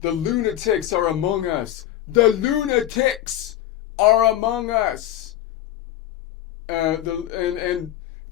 The lunatics are among us. The lunatics are among us. And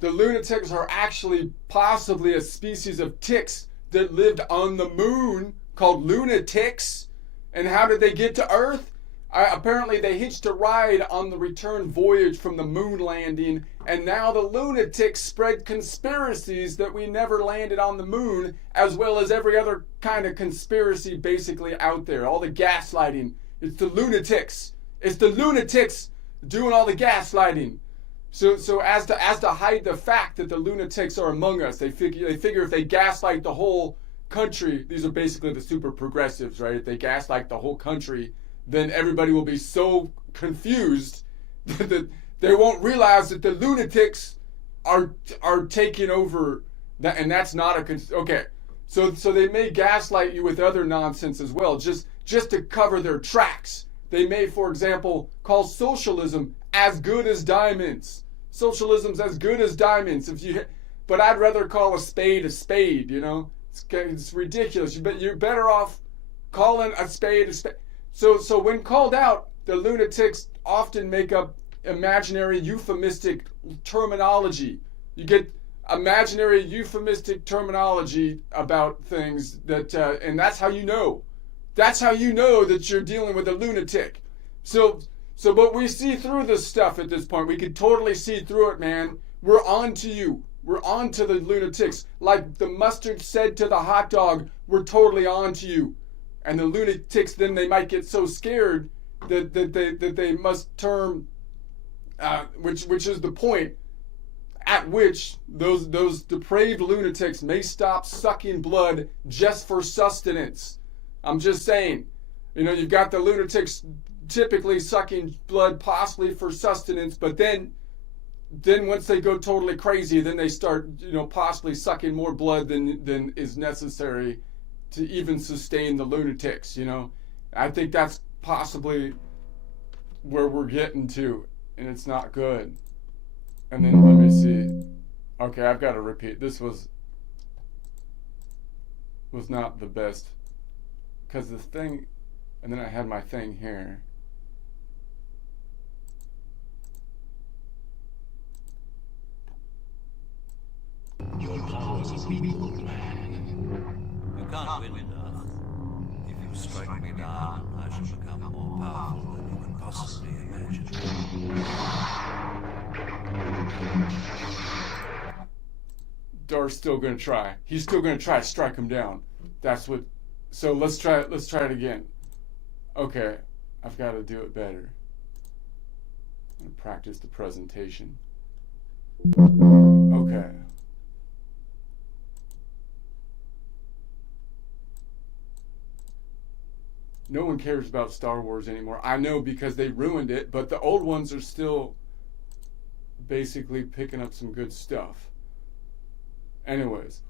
the lunatics are actually possibly a species of ticks that lived on the moon called lunatics. And how did they get to Earth? Apparently they hitched a ride on the return voyage from the moon landing, and now the lunatics spread conspiracies that we never landed on the moon, as well as every other kind of conspiracy basically out there. All the gaslighting. It's the lunatics. It's the lunatics doing all the gaslighting. So as to hide the fact that the lunatics are among us, they figure if they gaslight the whole country, these are basically the super progressives, right? If they gaslight the whole country, then everybody will be so confused that they won't realize that the lunatics are taking over that, and that's not okay. So they may gaslight you with other nonsense as well, just to cover their tracks. They may, for example, call socialism as good as diamonds. Socialism's as good as diamonds. But I'd rather call a spade, you know? It's ridiculous. You're better off calling a spade a spade. So when called out, the lunatics often make up imaginary euphemistic terminology. You get imaginary euphemistic terminology about things that, and that's how you know. That's how you know that you're dealing with a lunatic. But we see through this stuff at this point. We could totally see through it, man. We're on to you. We're on to the lunatics. Like the mustard said to the hot dog, we're totally on to you. And the lunatics, then they might get so scared that they must term, which is the point at which those depraved lunatics may stop sucking blood just for sustenance. I'm just saying, you know, you've got the lunatics typically sucking blood possibly for sustenance, but then once they go totally crazy, then they start, you know, possibly sucking more blood than is necessary to even sustain the lunatics, you know. I think that's possibly where we're getting to, and it's not good. And then let me see. Okay, I've got to repeat. This was not the best, because the thing, and then I had my thing here. Your powers are weak, old man. You can't win, Darth. If you strike me down, I shall become more powerful than you can possibly imagine. Darth's still gonna try. He's still gonna try to strike him down. That's what. So let's try it again. Okay, I've got to do it better. I'm gonna practice the presentation. Okay. No one cares about Star Wars anymore. I know, because they ruined it, but the old ones are still basically picking up some good stuff. Anyways,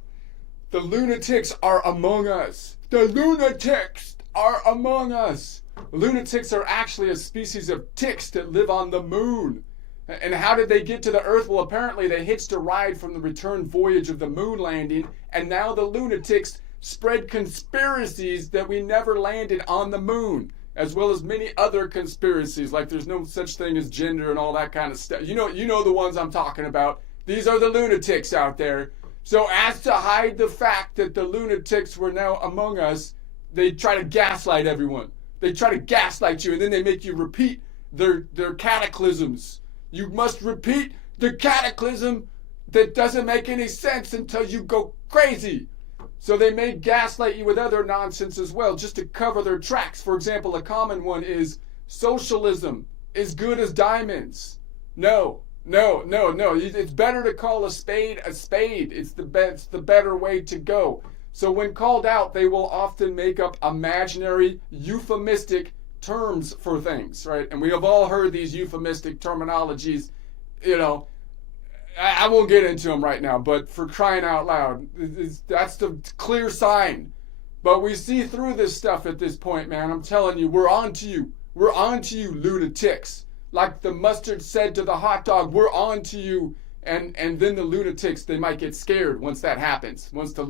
the lunatics are among us. The lunatics are among us. Lunatics are actually a species of ticks that live on the moon. And how did they get to the Earth? Well, apparently they hitched a ride from the return voyage of the moon landing, and now the lunatics spread conspiracies that we never landed on the moon, as well as many other conspiracies, like there's no such thing as gender and all that kind of stuff. You know the ones I'm talking about. These are the lunatics out there. So as to hide the fact that the lunatics were now among us, they try to gaslight everyone. They try to gaslight you, and then they make you repeat their cataclysms. You must repeat the cataclysm that doesn't make any sense until you go crazy. So they may gaslight you with other nonsense as well, just to cover their tracks. For example, a common one is socialism is good as diamonds. No. It's better to call a spade a spade. It's the better way to go. So when called out, they will often make up imaginary, euphemistic terms for things, right? And we have all heard these euphemistic terminologies, you know. I won't get into them right now, but for crying out loud, that's the clear sign. But we see through this stuff at this point, man. I'm telling you, we're on to you. We're on to you, lunatics. Like the mustard said to the hot dog, we're on to you. And then the lunatics, they might get scared once that happens. Once the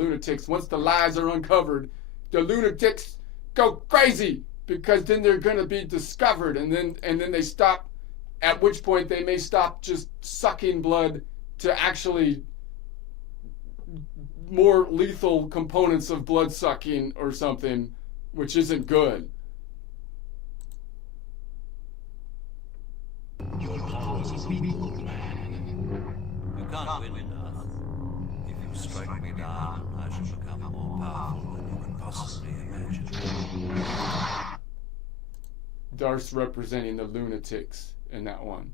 lies are uncovered, the lunatics go crazy, because then they're going to be discovered, and then they stop, at which point they may stop just sucking blood to actually more lethal components of blood sucking or something, which isn't good. Your powers are weak, old man. You can't win, Darth. If you strike me down, I shall become more powerful than you can possibly imagine. Darth's representing the lunatics in that one.